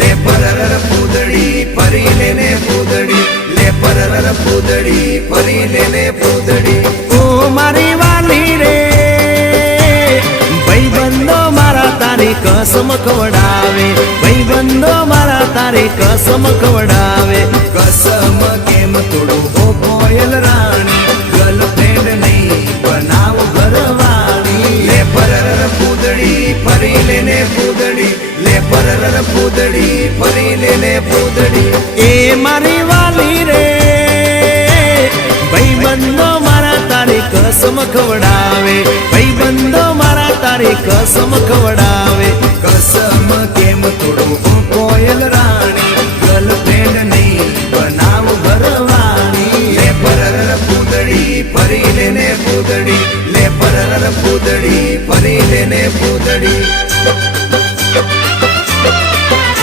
ले परर पूदड़ी परी लेने पूदड़ी ले परर पूदड़ी परी लेने पूदड़ी ओ मारी वाली रे भाई बंदो मारा तारी कसम खवडावे भाई बंदो मारा तारी कसम खवडावे कसम केम तोड़ो हो कोयल रानी गर्लफ्रेंड नहीं बनाओ घरवाली ले परर पूदड़ी परी लेने पूदड़ी ले परर पूदड़ी परी लेने पूदड़ी ए मारी वाली रे भाई बंदो मारा तारी कसम खवडावे भाई बंदो मारा तारी कसम खवडावे।